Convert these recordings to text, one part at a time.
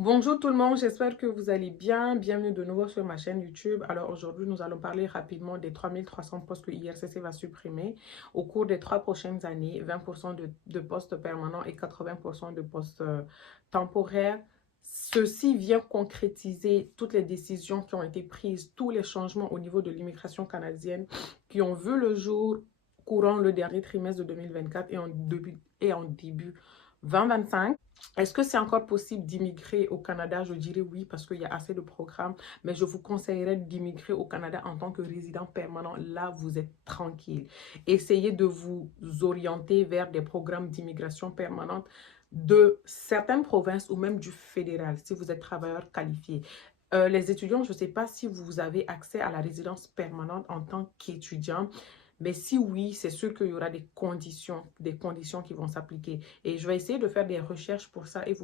Bonjour tout le monde, j'espère que vous allez bien. Bienvenue de nouveau sur ma chaîne YouTube. Alors aujourd'hui, nous allons parler rapidement des 3300 postes que IRCC va supprimer au cours des 3 prochaines années, 20% de postes permanents et 80% de postes temporaires. Ceci vient concrétiser toutes les décisions qui ont été prises, tous les changements au niveau de l'immigration canadienne qui ont vu le jour courant le dernier trimestre de 2024 et en début 2025. Est-ce que c'est encore possible d'immigrer au Canada? Je dirais oui parce qu'il y a assez de programmes, mais je vous conseillerais d'immigrer au Canada en tant que résident permanent. Là, vous êtes tranquille. Essayez de vous orienter vers des programmes d'immigration permanente de certaines provinces ou même du fédéral si vous êtes travailleur qualifié. Les étudiants, je ne sais pas si vous avez accès à la résidence permanente en tant qu'étudiant. Mais si oui, c'est sûr qu'il y aura des conditions qui vont s'appliquer. Et je vais essayer de faire des recherches pour ça et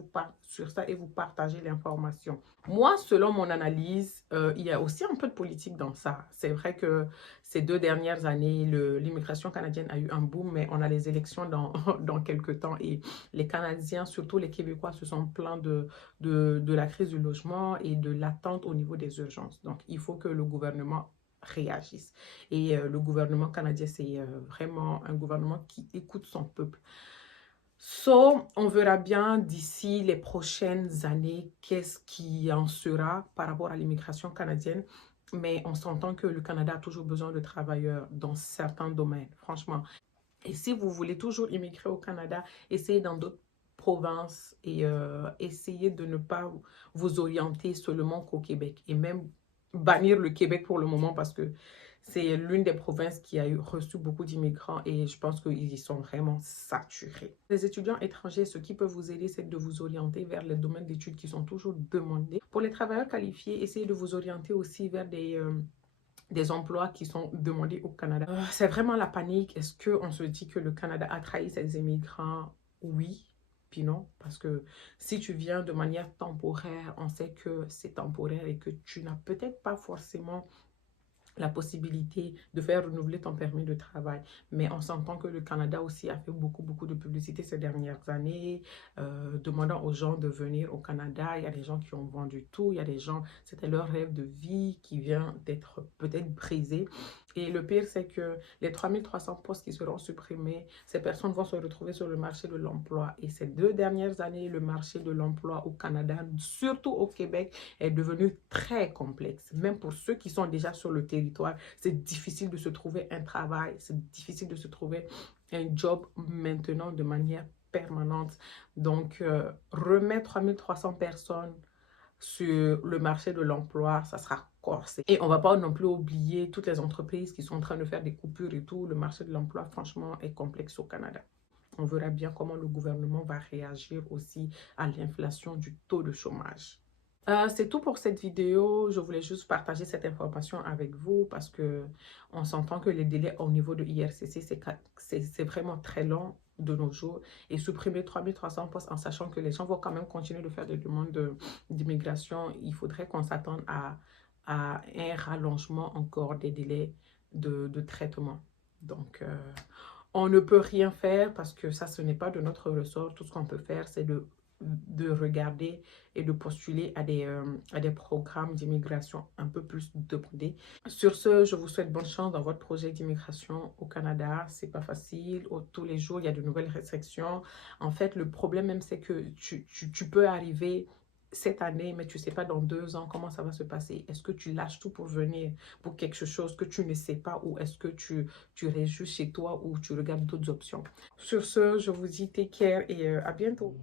sur ça et vous partager l'information. Moi, selon mon analyse, il y a aussi un peu de politique dans ça. C'est vrai que ces 2 dernières années, l'immigration canadienne a eu un boom, mais on a les élections dans quelques temps et les Canadiens, surtout les Québécois, se sont plaints de la crise du logement et de l'attente au niveau des urgences. Donc, il faut que le gouvernement réagisse. Et le gouvernement canadien, c'est vraiment un gouvernement qui écoute son peuple. On verra bien d'ici les prochaines années qu'est-ce qui en sera par rapport à l'immigration canadienne. Mais on s'entend que le Canada a toujours besoin de travailleurs dans certains domaines, franchement. Et si vous voulez toujours immigrer au Canada, essayez dans d'autres provinces et essayez de ne pas vous orienter seulement qu'au Québec. Et même bannir le Québec pour le moment parce que c'est l'une des provinces qui a reçu beaucoup d'immigrants et je pense qu'ils y sont vraiment saturés. Les étudiants étrangers, ce qui peut vous aider, c'est de vous orienter vers les domaines d'études qui sont toujours demandés. Pour les travailleurs qualifiés, essayez de vous orienter aussi vers des emplois qui sont demandés au Canada. C'est vraiment la panique. Est-ce qu'on se dit que le Canada a trahi ses immigrants? Oui, puis non. Parce que si tu viens de manière temporaire, on sait que c'est temporaire et que tu n'as peut-être pas forcément la possibilité de faire renouveler ton permis de travail. Mais on s'entend que le Canada aussi a fait beaucoup de publicité ces dernières années, demandant aux gens de venir au Canada. Il y a des gens qui ont vendu tout, il y a des gens, c'était leur rêve de vie qui vient d'être peut-être brisé. Et le pire, c'est que les 3300 postes qui seront supprimés, ces personnes vont se retrouver sur le marché de l'emploi. Et ces 2 dernières années, le marché de l'emploi au Canada, surtout au Québec, est devenu très complexe. Même pour ceux qui sont déjà sur le territoire, c'est difficile de se trouver un travail, c'est difficile de se trouver un job maintenant de manière permanente. Donc, remettre 3300 personnes sur le marché de l'emploi, ça sera corsé. Et on ne va pas non plus oublier toutes les entreprises qui sont en train de faire des coupures et tout. Le marché de l'emploi, franchement, est complexe au Canada. On verra bien comment le gouvernement va réagir aussi à l'inflation du taux de chômage. C'est tout pour cette vidéo. Je voulais juste partager cette information avec vous parce que on s'entend que les délais au niveau de IRCC, c'est vraiment très long de nos jours. Et supprimer 3300 postes en sachant que les gens vont quand même continuer de faire des demandes d'immigration, il faudrait qu'on s'attende à un rallongement encore des délais de traitement. Donc, on ne peut rien faire parce que ça, ce n'est pas de notre ressort. Tout ce qu'on peut faire, c'est de regarder et de postuler à des programmes d'immigration un peu plus demandés. Sur ce, je vous souhaite bonne chance dans votre projet d'immigration au Canada. C'est pas facile. Tous les jours, il y a de nouvelles restrictions. En fait, le problème même, c'est que tu peux arriver cette année, mais tu ne sais pas dans 2 ans comment ça va se passer. Est-ce que tu lâches tout pour venir pour quelque chose que tu ne sais pas ou est-ce que tu restes juste chez toi ou tu regardes d'autres options? Sur ce, je vous dis take care et à bientôt.